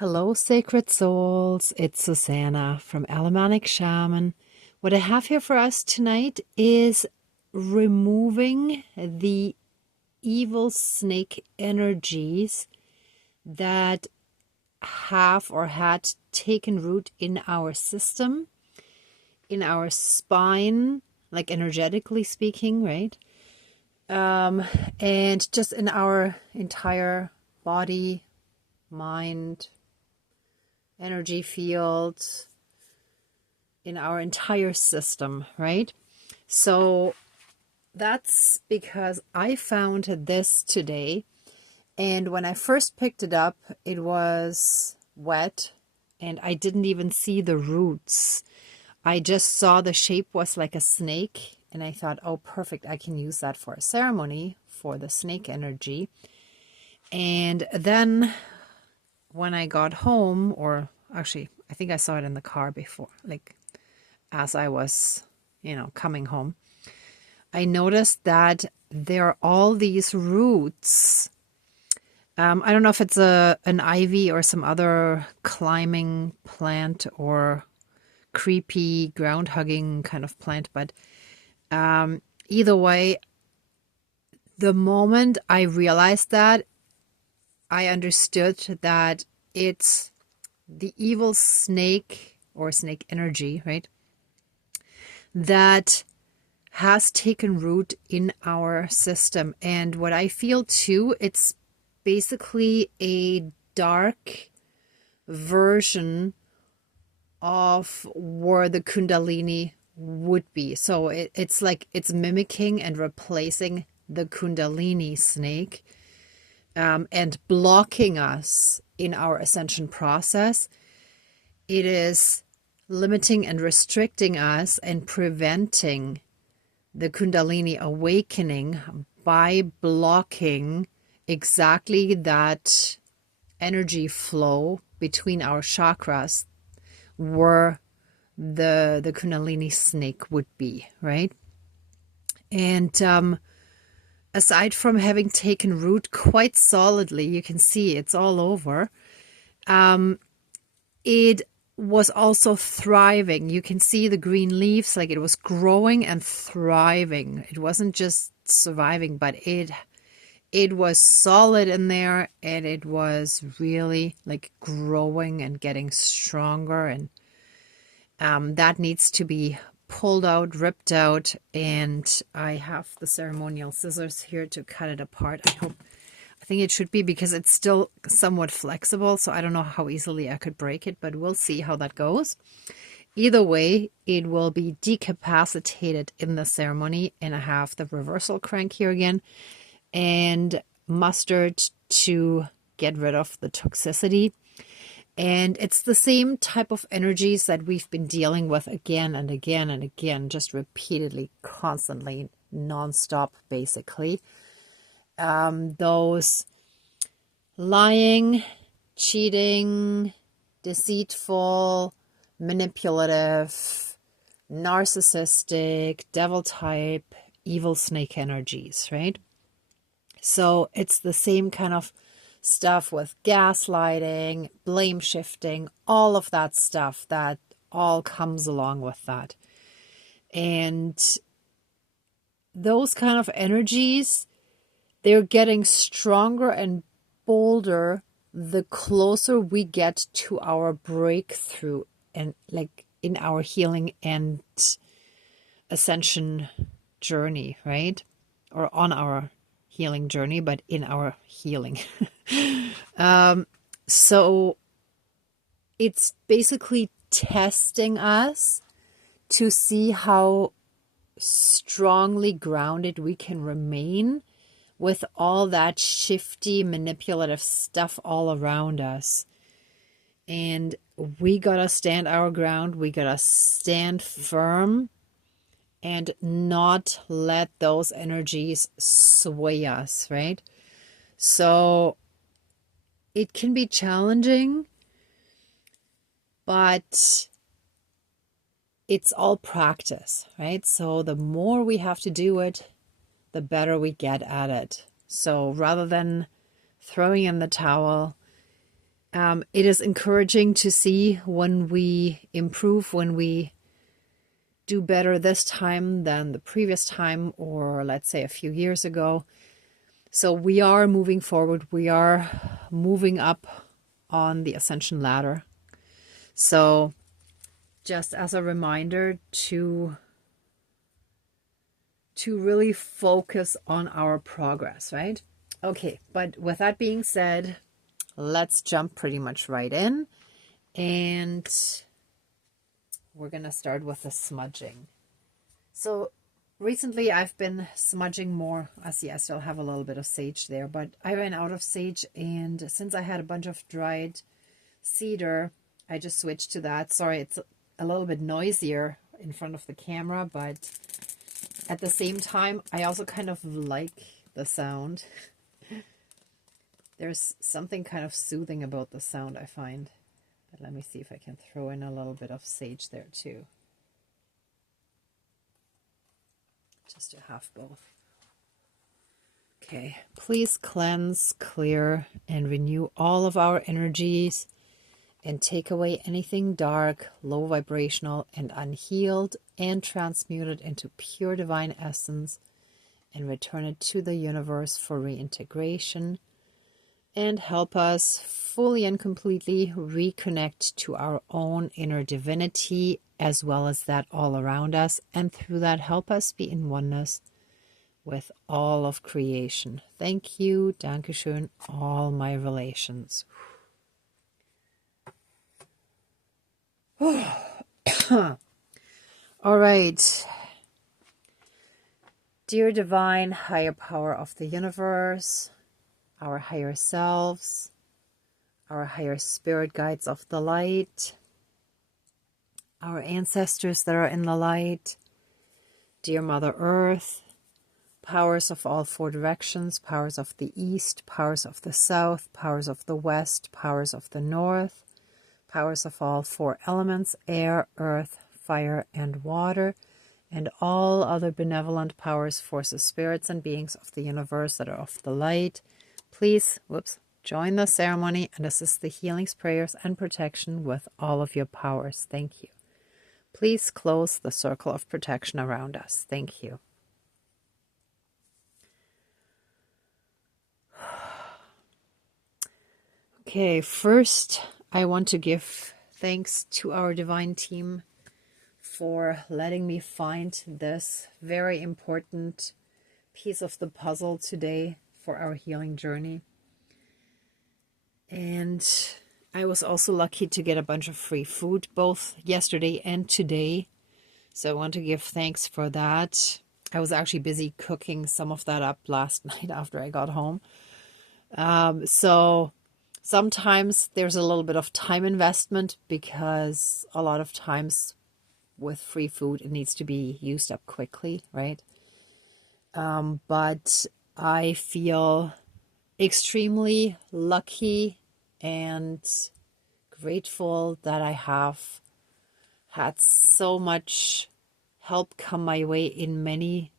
Hello, sacred souls. It's Susanna from Alamanic Shaman. What I have here for us tonight is removing the evil snake energies that have or had taken root in our system, in our spine, like energetically speaking, right? And just in our entire body, mind, energy field, in our entire system, right? So that's because I found this today, and when I first picked it up, it was wet and I didn't even see the roots. I just saw the shape was like a snake, and I thought, oh, perfect, I can use that for a ceremony for the snake energy. And then when I got home, or actually, I think I saw it in the car before, like as I was, coming home, I noticed that there are all these roots. I don't know if it's an ivy or some other climbing plant or creepy ground hugging kind of plant, but either way, the moment I realized that, I understood that it's the evil snake or snake energy, right? That has taken root in our system. And what I feel too, it's basically a dark version of where the Kundalini would be. So it's like it's mimicking and replacing the Kundalini snake, and blocking us in our ascension process. It is limiting and restricting us and preventing the Kundalini awakening by blocking exactly that energy flow between our chakras where the Kundalini snake would be, right? And aside from having taken root quite solidly, you can see it's all over, it was also thriving. You can see the green leaves, like it was growing and thriving. It wasn't just surviving, but it was solid in there, and it was really like growing and getting stronger. And that needs to be pulled out, ripped out, and I have the ceremonial scissors here to cut it apart. I think it should be, because it's still somewhat flexible, so I don't know how easily I could break it, but we'll see how that goes. Either way, it will be decapacitated in the ceremony, and I have the reversal crank here again, and mustard to get rid of the toxicity. And it's the same type of energies that we've been dealing with again and again and again, just repeatedly, constantly, nonstop, basically. Those lying, cheating, deceitful, manipulative, narcissistic, devil type, evil snake energies, right? So it's the same kind of stuff with gaslighting, blame shifting, all of that stuff that all comes along with that. And those kind of energies, they're getting stronger and bolder the closer we get to our breakthrough, and like in our healing and ascension journey, right? Or on our healing journey, but in our healing. So it's basically testing us to see how strongly grounded we can remain with all that shifty, manipulative stuff all around us. And we gotta stand our ground. We gotta stand firm and not let those energies sway us, right? So it can be challenging, but it's all practice, right? So the more we have to do it, the better we get at it. So rather than throwing in the towel, It is encouraging to see when we improve, when we do better this time than the previous time, or let's say a few years ago. So we are moving forward. We are moving up on the ascension ladder. So just as a reminder to really focus on our progress, right? Okay, but with that being said, let's jump pretty much right in. And we're going to start with the smudging. So recently I've been smudging more. I still have a little bit of sage there, but I ran out of sage. And since I had a bunch of dried cedar, I just switched to that. Sorry, it's a little bit noisier in front of the camera, but at the same time, I also kind of like the sound. There's something kind of soothing about the sound, I find. But let me see if I can throw in a little bit of sage there too. Just to have both. Okay, please cleanse, clear, and renew all of our energies and take away anything dark, low vibrational, and unhealed, and transmute it into pure divine essence and return it to the universe for reintegration, and help us fully and completely reconnect to our own inner divinity as well as that all around us, and through that help us be in oneness with all of creation. Thank you, Dankeschön, all my relations. All right. Dear divine higher power of the universe, our higher selves, our higher spirit guides of the light, our ancestors that are in the light, dear Mother Earth, powers of all four directions, powers of the east, powers of the south, powers of the west, powers of the north, powers of all four elements, air, earth, fire, and water, and all other benevolent powers, forces, spirits, and beings of the universe that are of the light, please, join the ceremony and assist the healings, prayers, and protection with all of your powers. Thank you. Please close the circle of protection around us. Thank you. Okay, first, I want to give thanks to our divine team for letting me find this very important piece of the puzzle today for our healing journey. And I was also lucky to get a bunch of free food both yesterday and today. So I want to give thanks for that. I was actually busy cooking some of that up last night after I got home. So sometimes there's a little bit of time investment because a lot of times with free food, it needs to be used up quickly, right? But I feel extremely lucky and grateful that I have had so much help come my way in many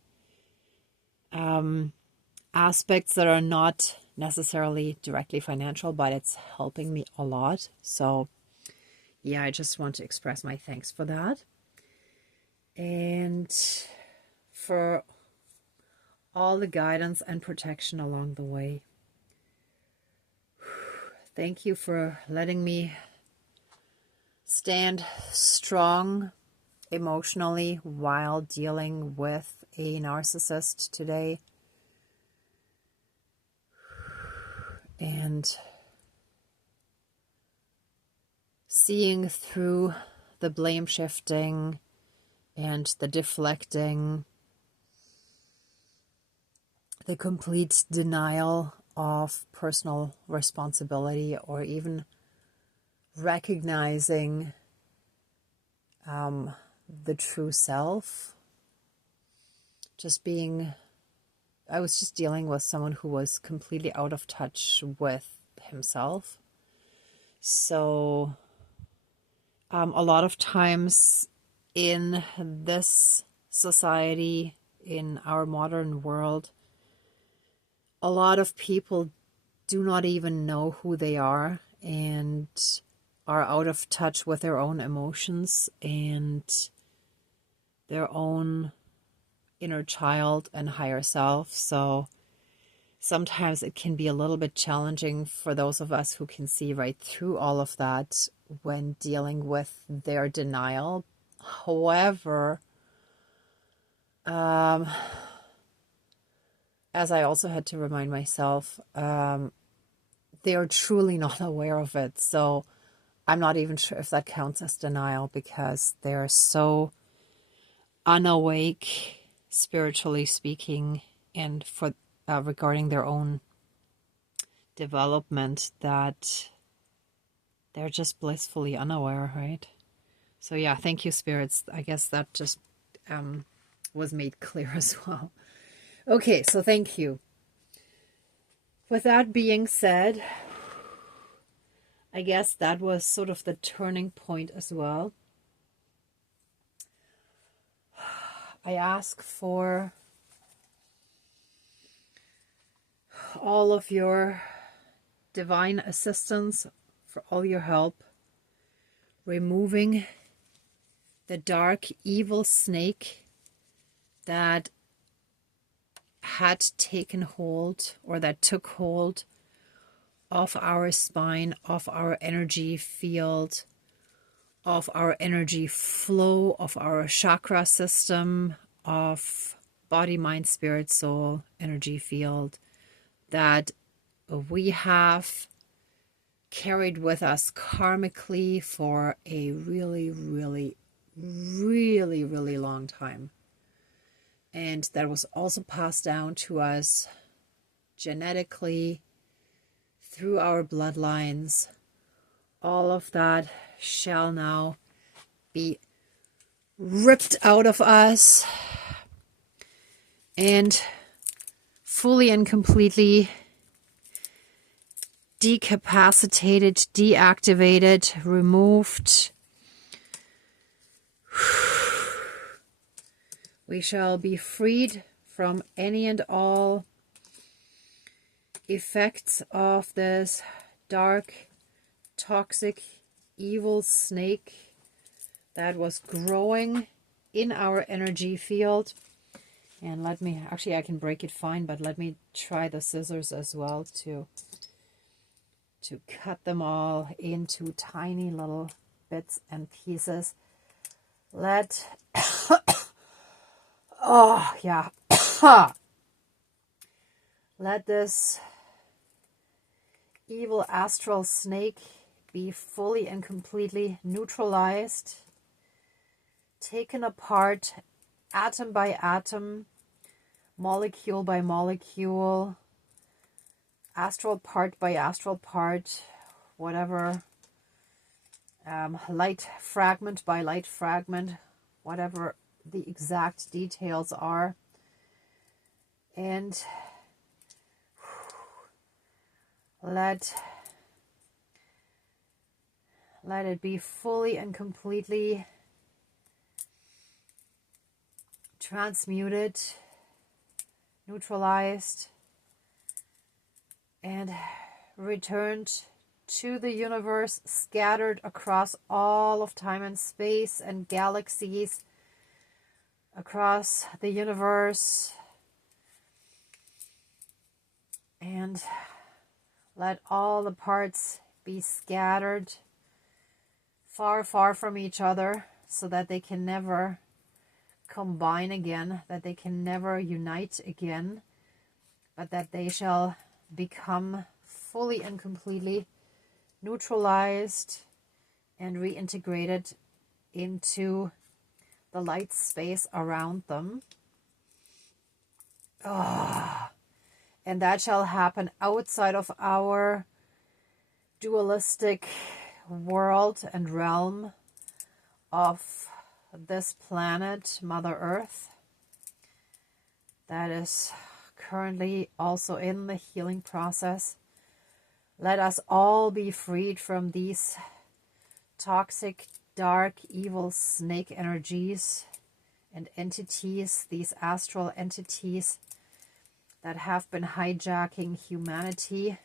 aspects that are not necessarily directly financial, but it's helping me a lot. So yeah, I just want to express my thanks for that. And for all the guidance and protection along the way. Thank you for letting me stand strong emotionally while dealing with a narcissist today. And seeing through the blame shifting and the deflecting, the complete denial of personal responsibility, or even recognizing the true self. I was just dealing with someone who was completely out of touch with himself. So a lot of times in this society, in our modern world, a lot of people do not even know who they are, and are out of touch with their own emotions and their own inner child and higher self. So sometimes it can be a little bit challenging for those of us who can see right through all of that when dealing with their denial. However, as I also had to remind myself, they are truly not aware of it. So I'm not even sure if that counts as denial, because they're so unawake, spiritually speaking, and for regarding their own development, that they're just blissfully unaware, right? So yeah, thank you, spirits. I guess that just was made clear as well. Okay, so thank you. With that being said, I guess that was sort of the turning point as well. I ask for all of your divine assistance, for all your help, removing the dark, evil snake that had taken hold, or that took hold of our spine, of our energy field, of our energy flow, of our chakra system, of body, mind, spirit, soul, energy field, that we have carried with us karmically for a really, really, really, really long time. And that was also passed down to us genetically through our bloodlines. All of that shall now be ripped out of us and fully and completely decapacitated, deactivated, removed. We shall be freed from any and all effects of this dark, toxic, evil snake that was growing in our energy field. And let me, actually I can break it fine, but let me try the scissors as well to cut them all into tiny little bits and pieces. Let oh yeah let this evil astral snake be fully and completely neutralized, taken apart, atom by atom, molecule by molecule, astral part by astral part, whatever, light fragment by light fragment, whatever the exact details are. And let it be fully and completely transmuted, neutralized, and returned to the universe, scattered across all of time and space and galaxies, across the universe. And let all the parts be scattered far, far from each other, so that they can never combine again, that they can never unite again, but that they shall become fully and completely neutralized and reintegrated into the light space around them. And that shall happen outside of our dualistic world and realm of this planet, Mother Earth, that is currently also in the healing process. Let us all be freed from these toxic, dark, evil snake energies and entities, these astral entities that have been hijacking humanity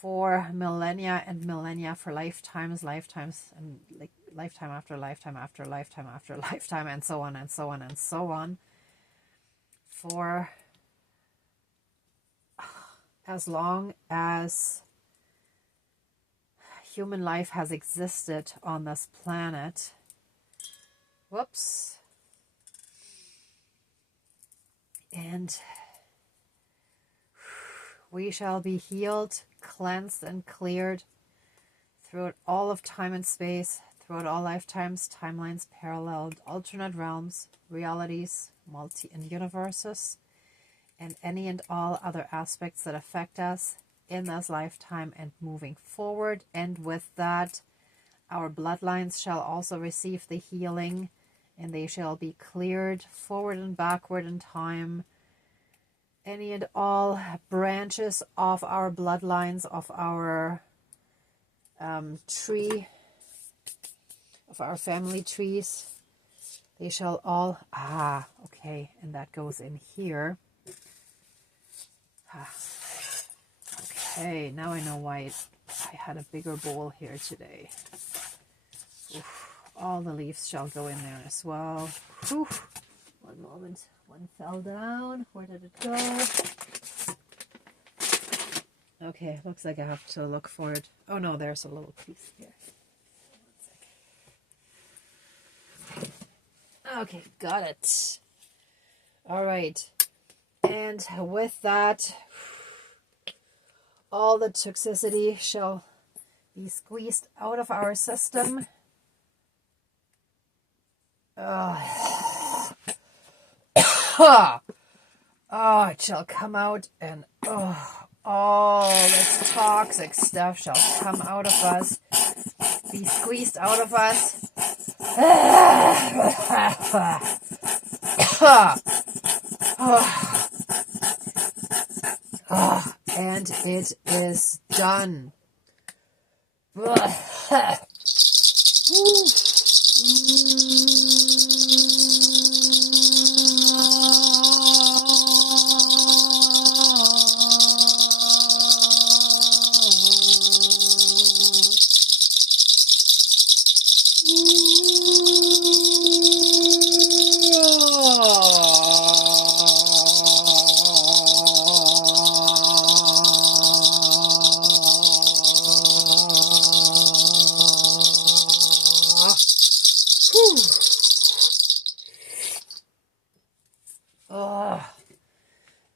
for millennia and millennia, for lifetimes, and like lifetime after lifetime after lifetime after lifetime, and so on and so on and so on, for as long as human life has existed on this planet. Whoops. And we shall be healed, cleansed, and cleared throughout all of time and space, throughout all lifetimes, timelines, paralleled, alternate realms, realities, and universes, and any and all other aspects that affect us in this lifetime and moving forward. And with that, our bloodlines shall also receive the healing, and they shall be cleared forward and backward in time. Any and all branches of our bloodlines, of our tree, of our family trees, they shall all, okay, and that goes in here. Okay, now I know why I had a bigger bowl here today. Oof. All the leaves shall go in there as well. Oof. One moment. One fell down. Where did it go? Okay, looks like I have to look for it. Oh no, there's a little piece here. 1 second. Okay, got it. All right. And with that, all the toxicity shall be squeezed out of our system. It shall come out, and all this toxic stuff shall come out of us, be squeezed out of us. And it is done.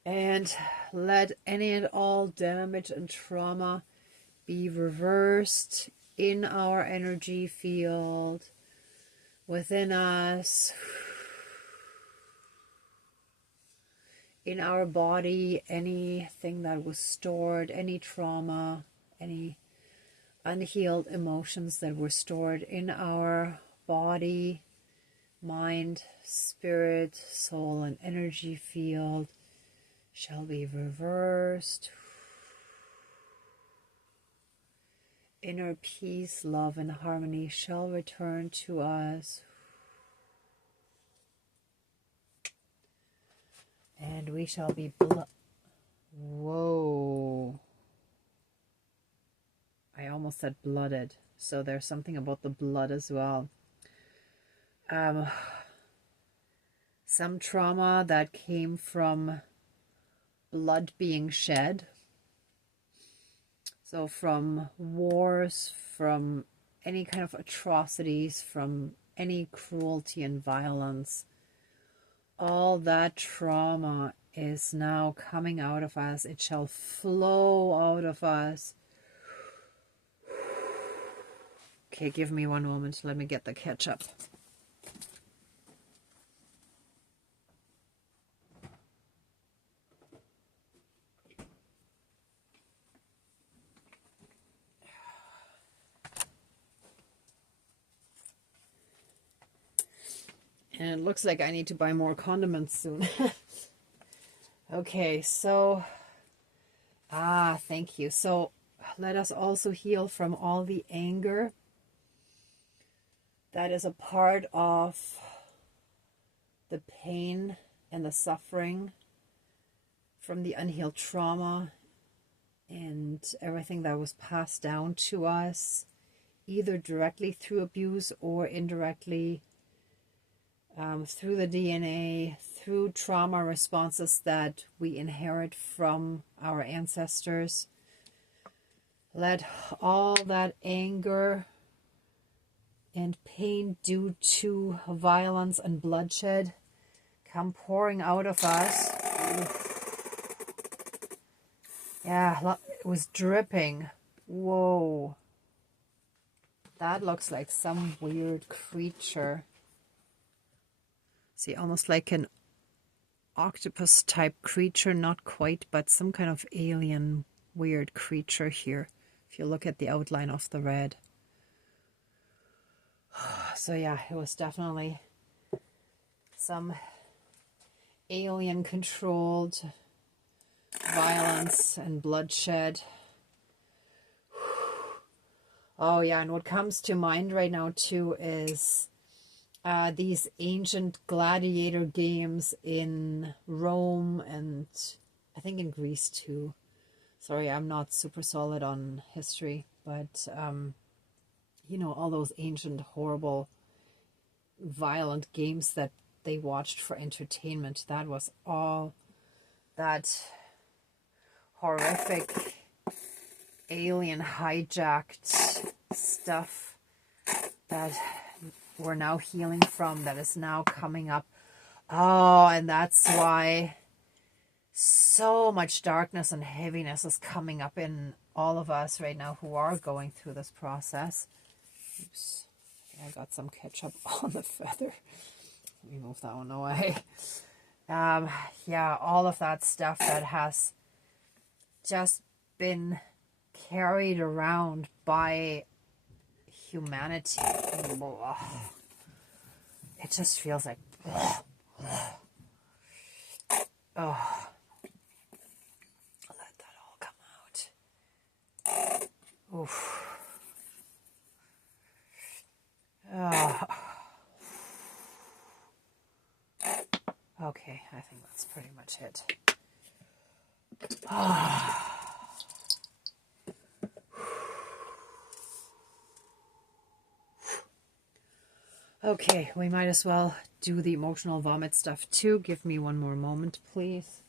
And let any and all damage and trauma be reversed in our energy field, within us, in our body. Anything that was stored, any trauma, any unhealed emotions that were stored in our body, mind, spirit, soul, and energy field shall be reversed. Inner peace, love, and harmony shall return to us. And we shall be Whoa. I almost said blooded. So there's something about the blood as well. Some trauma that came from blood being shed. So from wars, from any kind of atrocities, from any cruelty and violence, all that trauma is now coming out of us. It shall flow out of us. Okay, give me one moment. Let me get the ketchup. And it looks like I need to buy more condiments soon. Okay, so, thank you. So let us also heal from all the anger that is a part of the pain and the suffering from the unhealed trauma and everything that was passed down to us, either directly through abuse or indirectly through the DNA, through trauma responses that we inherit from our ancestors. Let all that anger and pain due to violence and bloodshed come pouring out of us. Yeah, it was dripping. Whoa. That looks like some weird creature. See, almost like an octopus type creature, not quite, but some kind of alien weird creature here, if you look at the outline of the red. So yeah, it was definitely some alien controlled violence and bloodshed. Oh yeah, and what comes to mind right now too is these ancient gladiator games in Rome and I think in Greece too. Sorry, I'm not super solid on history, but you know, all those ancient, horrible, violent games that they watched for entertainment. That was all that horrific, alien hijacked stuff that we're now healing from, that is now coming up. Oh, and that's why so much darkness and heaviness is coming up in all of us right now who are going through this process. Oops, I got some ketchup on the feather. Let me move that one away. Yeah, all of that stuff that has just been carried around by humanity. It just feels like, oh, let that all come out. Oof. Okay, I think that's pretty much it. Okay, we might as well do the emotional vomit stuff too. Give me one more moment, please.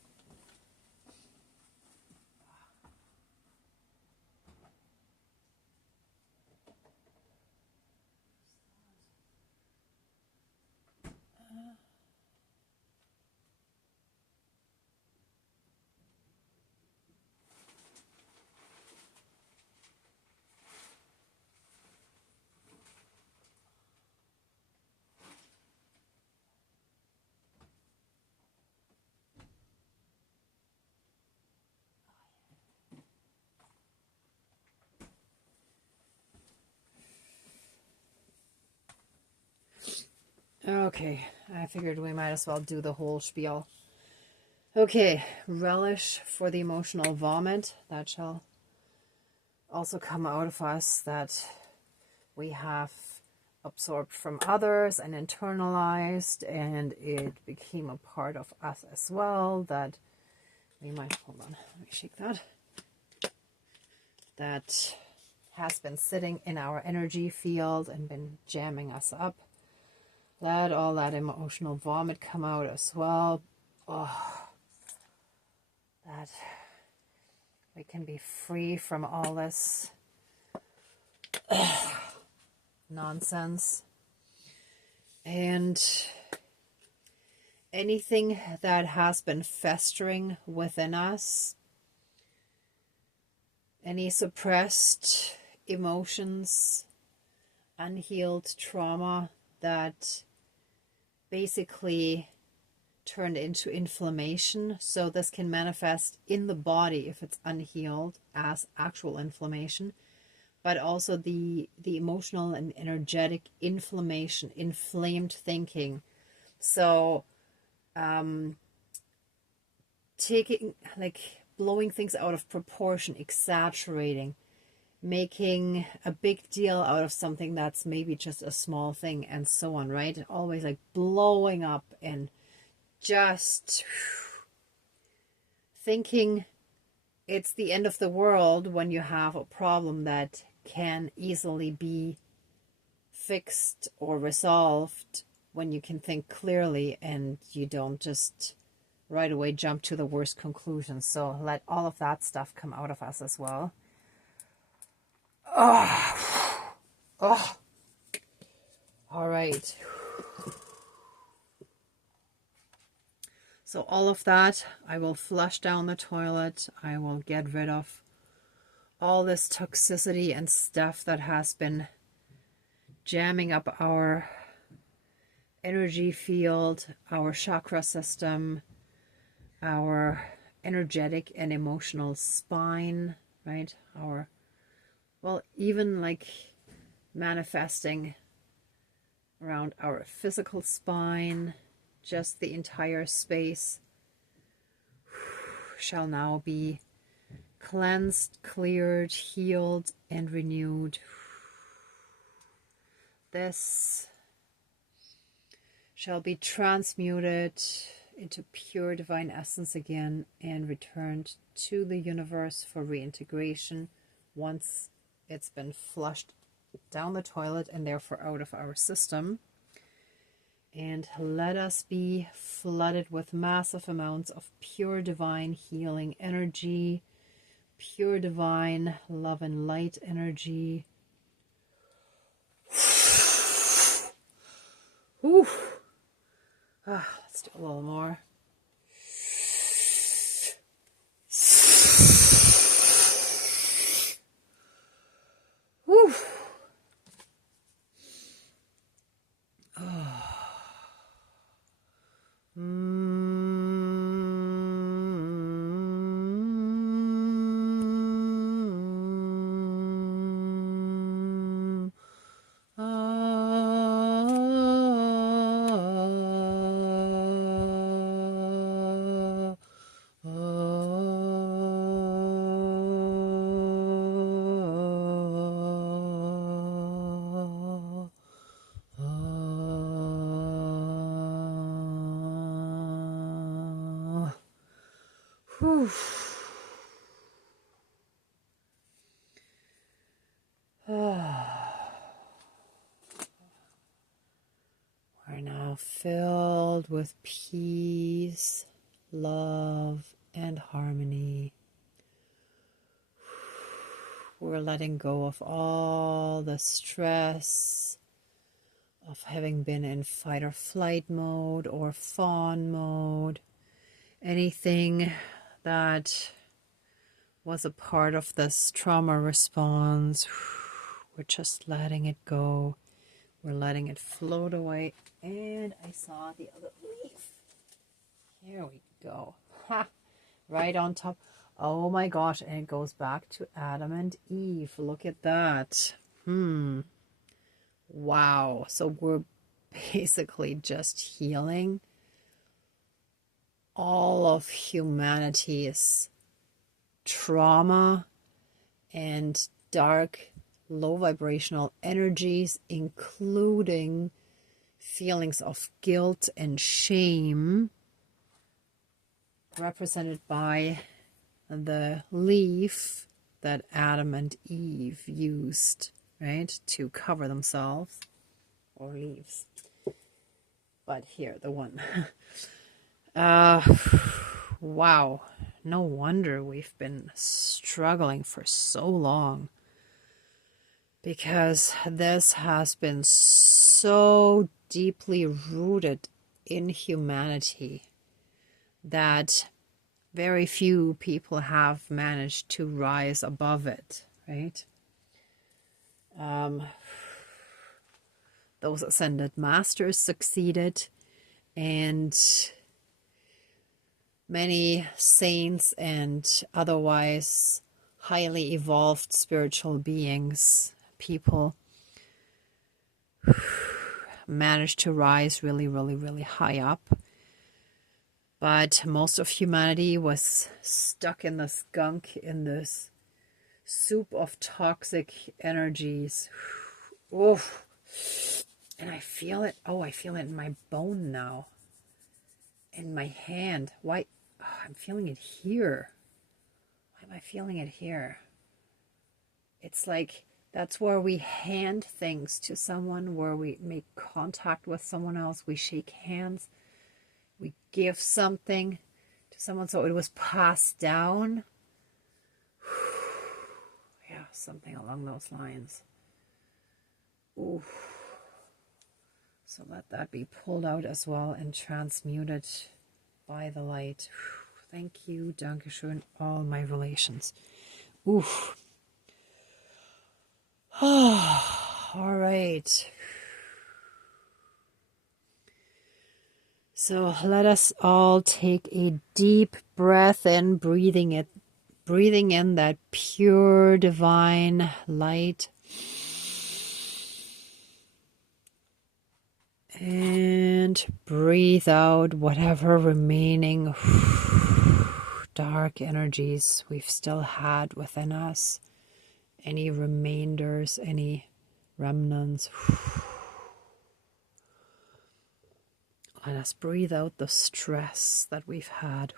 Okay, I figured we might as well do the whole spiel. Okay, relish for the emotional vomit that shall also come out of us, that we have absorbed from others and internalized, and it became a part of us as well, that we might, hold on, let me shake that, that has been sitting in our energy field and been jamming us up. Let all that emotional vomit come out as well. Oh, that we can be free from all this nonsense. And anything that has been festering within us, any suppressed emotions, unhealed trauma that basically turned into inflammation. So this can manifest in the body if it's unhealed as actual inflammation, but also the emotional and energetic inflammation, inflamed thinking. So taking, like, blowing things out of proportion, exaggerating, making a big deal out of something that's maybe just a small thing, and so on, right? Always like blowing up and just thinking it's the end of the world when you have a problem that can easily be fixed or resolved when you can think clearly and you don't just right away jump to the worst conclusions. So let all of that stuff come out of us as well. Oh, oh. All right. So all of that, I will flush down the toilet. I will get rid of all this toxicity and stuff that has been jamming up our energy field, our chakra system, our energetic and emotional spine, right? Well, even like manifesting around our physical spine, just the entire space shall now be cleansed, cleared, healed, and renewed. This shall be transmuted into pure divine essence again and returned to the universe for reintegration once it's been flushed down the toilet and therefore out of our system. And let us be flooded with massive amounts of pure divine healing energy, pure divine love and light energy. Whew. Let's do a little more. Whew. Whew. We're now filled with peace, love, and harmony. We're letting go of all the stress of having been in fight or flight mode or fawn mode. Anything that was a part of this trauma response, we're just letting it go. We're letting it float away. And I saw the other leaf. Here we go. Ha! Right on top. Oh my gosh. And it goes back to Adam and Eve. Look at that. Wow. So we're basically just healing all of humanity's trauma and dark, low vibrational energies, including feelings of guilt and shame, represented by the leaf that Adam and Eve used, right, to cover themselves, or leaves. But here, the one. Wow. No wonder we've been struggling for so long, because this has been so deeply rooted in humanity that very few people have managed to rise above it, right? Those ascended masters succeeded, and many saints and otherwise highly evolved spiritual beings, people managed to rise really, really, really high up. But most of humanity was stuck in this gunk, in this soup of toxic energies. Oof. And I feel it. Oh, I feel it in my bone now. In my hand. Why? Oh, I'm feeling it here. Why Am I feeling it here? It's like that's where we hand things to someone, where we make contact with someone else. We shake hands. We give something to someone. So it was passed down. Yeah, something along those lines. Ooh. So let that be pulled out as well and transmuted by the light. Thank you, Dankeschön, all my relations. Oof. All right. So let us all take a deep breath in, breathing in that pure divine light. And breathe out whatever remaining dark energies we've still had within us. Any remainders, any remnants. Let us breathe out the stress that we've had.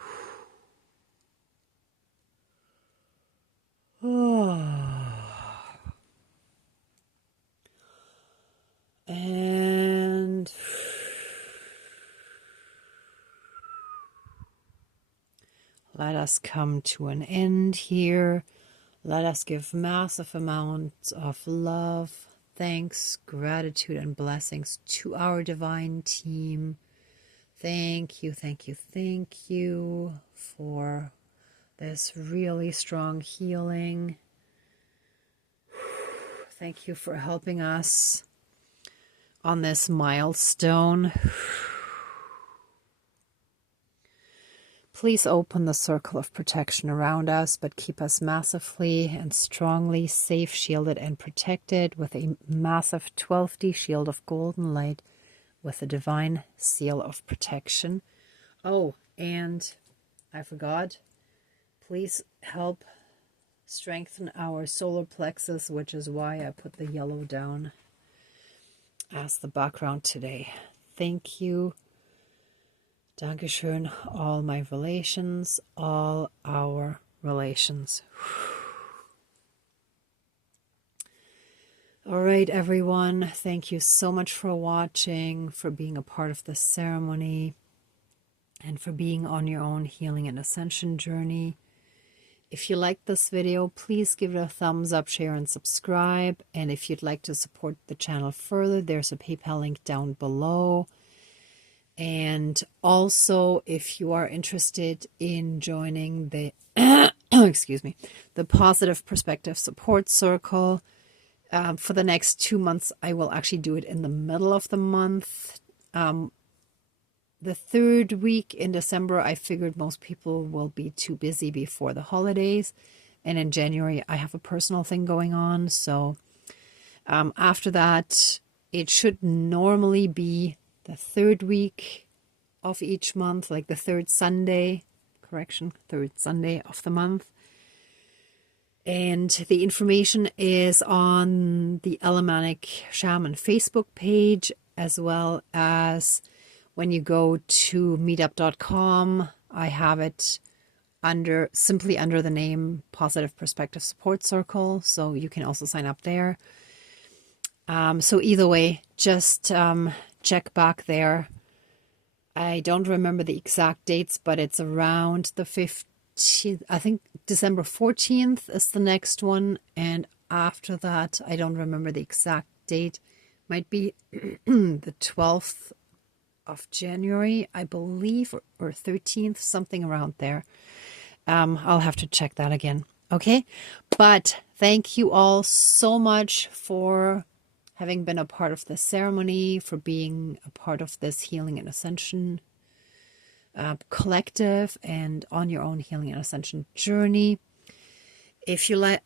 And let us come to an end here. Let us give massive amounts of love, thanks, gratitude, and blessings to our divine team. Thank you, thank you, thank you for this really strong healing. Thank you for helping us on this milestone. Please open the circle of protection around us, but keep us massively and strongly safe, shielded, and protected with a massive 12D shield of golden light with a divine seal of protection. Oh, and I forgot, please help strengthen our solar plexus, which is why I put the yellow down as the background today. Thank you. Dankeschön, all my relations, all our relations. All right, everyone. Thank you so much for watching, for being a part of this ceremony, and for being on your own healing and ascension journey. If you liked this video, please give it a thumbs up, share, and subscribe. And if you'd like to support the channel further, there's a PayPal link down below. And also, if you are interested in joining the excuse me, the Positive Perspective Support Circle, for the next 2 months, I will actually do it in the middle of the month. The third week in December, I figured most people will be too busy before the holidays. And in January, I have a personal thing going on. So after that, it should normally be the third week of each month, like the third Sunday of the month. And the information is on the Alamanic Shaman Facebook page, as well as when you go to meetup.com, I have it simply under the name Positive Perspective Support Circle. So you can also sign up there. So either way, just check back there. I don't remember the exact dates, but it's around the 15th. I think December 14th is the next one. And after that, I don't remember the exact date. Might be the 12th of January, I believe, or 13th, something around there. I'll have to check that again. Okay. But thank you all so much for having been a part of this ceremony, for being a part of this healing and ascension collective and on your own healing and ascension journey. If you like,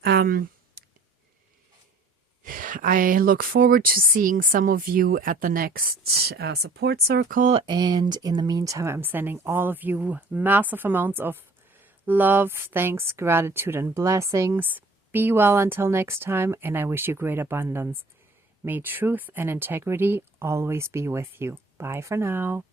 I look forward to seeing some of you at the next support circle. And in the meantime, I'm sending all of you massive amounts of love, thanks, gratitude, and blessings. Be well until next time, and I wish you great abundance. May truth and integrity always be with you. Bye for now.